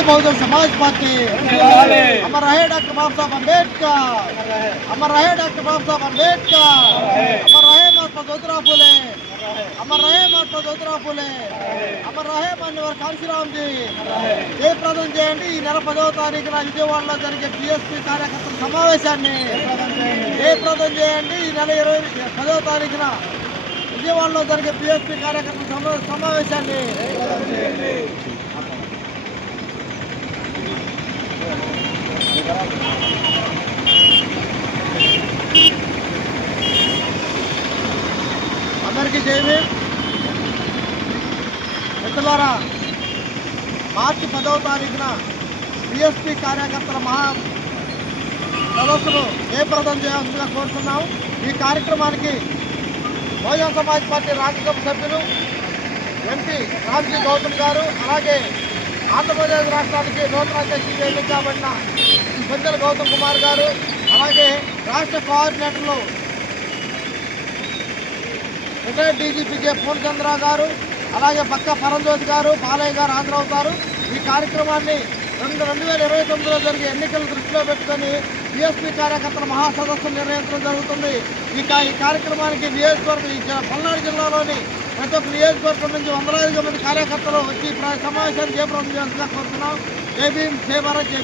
Bahujan Samaj party अमर रहे doctor बाबा साहब अम्बेडकर अमर रहे doctor बाबा साहब अम्बेडकर अमर रहे महात्मा ज्योतिराव फुले अमर रहे महात्मा ज्योतिराव फुले అమర్ రహే మాన్యవర్ కాంశీరామ్జీ జయప్రదం చేయండి ఈ నెల పదవ తారీఖున విజయవాడలో జరిగే బిఎస్పీ కార్యకర్తల సమావేశాన్ని జయప్రదం చేయండి ఈ నెల ఇరవై పదవ తారీఖున విజయవాడలో జరిగే బిఎస్పీ కార్యకర్తల సమా- సమావేశాన్ని అందరికీ జయమే మిత్రులారా మార్చి పదవ తారీఖున బిఎస్పీ కార్యకర్తల మహా సదస్సును జయప్రదం చేయాల్సిందిగా కోరుతున్నాం. ఈ కార్యక్రమానికి బహుజన సమాజ్ పార్టీ రాజ్యసభ సభ్యులు ఎంపీ రామ్జీ గౌతమ్ గారు అలాగే ఆంధ్రప్రదేశ్ రాష్ట్రానికి నూతన అధ్యక్షులు ఎన్నికబడిన పెద్దల గౌతమ్ కుమార్ గారు అలాగే రాష్ట్ర కోఆర్డినేటర్లు retired DGP K Purnachandra garu అలాగే పక్క పరంజోతి గారు బాలయ్య గారు హాజరవుతారు ఈ కార్యక్రమాన్ని రెండు రెండు వేల ఇరవై తొమ్మిదిలో జరిగే ఎన్నికలు దృష్టిలో పెట్టుకొని బీఎస్పీ కార్యకర్తల మహాసదస్సు నిర్వహించడం జరుగుతుంది. ఈ ఈ కార్యక్రమానికి నియోజకవర్గం పల్నాడు జిల్లాలోని ప్రతి ఒక్క నియోజకవర్గం నుంచి వందలాదిగా మంది కార్యకర్తలు వచ్చి ప్ర- సమావేశాన్ని చేపడం చేయాల్సిందిగా కోరుతున్నాం. జై భీమ్ జై భారత్ జై